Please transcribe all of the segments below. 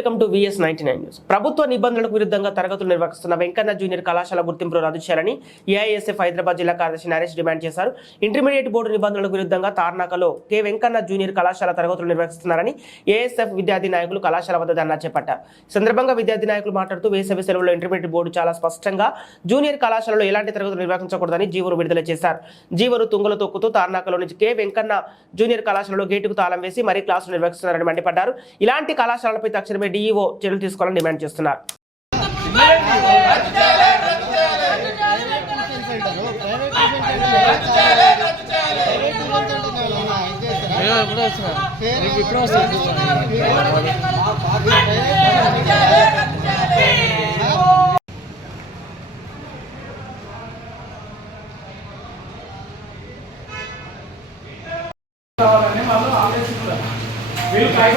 Welcome to VS99 news. ప్రభుత్వ నిబంధనలకు విరుద్ధంగా తరగతులు నిర్వహిస్తున్న వెంకన్న జూనియర్ కళాశాల గుర్తింపును రద్దు చేయాలని AISF హైదరాబాద్ జిల్లా కార్యదర్శి నరేష్ డిమాండ్ చేశారు. ఇంటర్మీడియట్ బోర్డు నిబంధనలకు విరుద్ధంగా తార్నాకలో వెంకన్న జూనియర్ కళాశాల తరగతులు నిర్వహిస్తున్నారని AISF విద్యార్థి నాయకులు కళాశాల వద్ద ధర్నా చేపట్టారు. ఈ సందర్భంగా విద్యార్థి నాయకులు మాట్లాడుతూ వేసవి సెలవుల్లో ఇంటర్మీడియట్ బోర్డు చాలా స్పష్టంగా జూనియర్ కళాశాలలో ఎలాంటి తరగతులు నిర్వహించకూడదని జీవోను విడుదల చేశారు. జీవోను తుంగలు తొక్కుతూ తార్నాకలో నుంచి వెంకన్న జూనియర్ కళాశాలలో గేటుకు తాళం వేసి మరీ క్లాసులు నిర్వహిస్తున్నారని మండిపడ్డారు. ఇలాంటి కళాశాలలపై తక్షణమే DEO చర్యలు తీసుకోవాలని డిమాండ్ చేస్తున్నారు.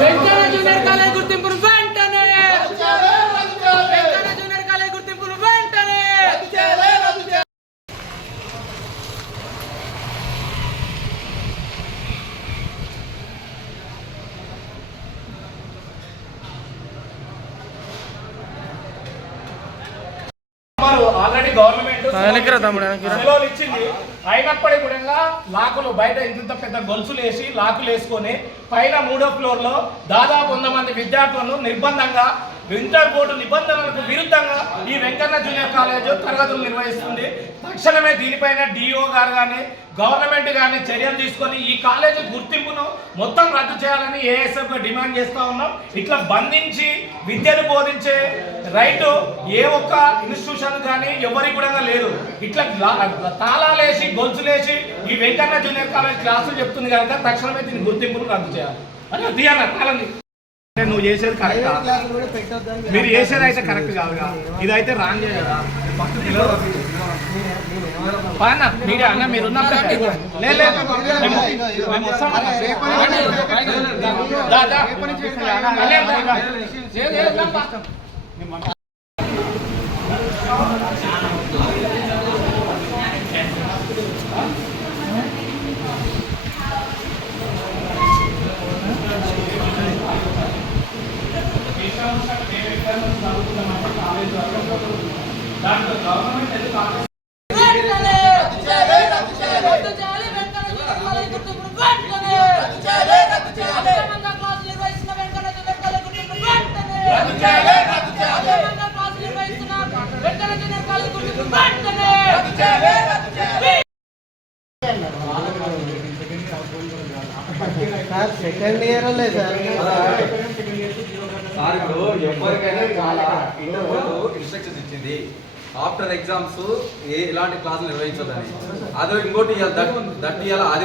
వెంకన్న జూనియర్ కాలేజ్ గుర్తింపును వెంటనే వెంకన్న జూనియర్ కాలేజ్ గుర్తింపును వెంటనే ఆల్రెడీ గవర్నమెంట్ సెలవులు ఇచ్చింది. అయినప్పటికీ కూడా లాకులు బయట ఇంత పెద్ద గొలుసులు వేసి లాకులు వేసుకొని పైన 3వ ఫ్లోర్లో దాదాపు 100 మంది విద్యార్థులను నిర్బంధంగా ఇంటర్ బోర్డు నిబంధనలకు విరుద్ధంగా ఈ వెంకన్న జూనియర్ కాలేజ్ తరగతులు నిర్వహిస్తుంది. తక్షణమే దీనిపైన DEO గారు కానీ గవర్నమెంట్ కానీ చర్యలు తీసుకొని ఈ కాలేజీ గుర్తింపును మొత్తం రద్దు చేయాలని AISF డిమాండ్ చేస్తూ ఉన్నాం. ఇట్లా బంధించి విద్యను బోధించే రైటు ఏ ఒక్క ఇన్స్టిట్యూషన్ కానీ ఎవరికి కూడా లేదు. ఇట్లా తాళాలేసి గొలుసులేసి ఈ వెంకన్న జూనియర్ కాలేజ్ క్లాసులు చెప్తుంది కనుక తక్షణమే దీని గుర్తింపును రద్దు చేయాలి అని తీయాలి. తాళండి నువ్వు చేసేది కరెక్ట్, మీరు చేసేది అయితే కరెక్ట్ కాదుగా, ఇదైతే రాంగ్ కదా. మీడియా అన్న మీరు సెకండ్ ఇయర్ సార్ ఇప్పుడు ఎవరికైనా చాలా ఇన్స్ట్రక్షన్స్ ఇచ్చింది ఆఫ్టర్ ఎగ్జామ్స్ ఎలాంటి క్లాసులు నిర్వహించదని. అదో ఇంకోటి దట్ ఇవాళ అది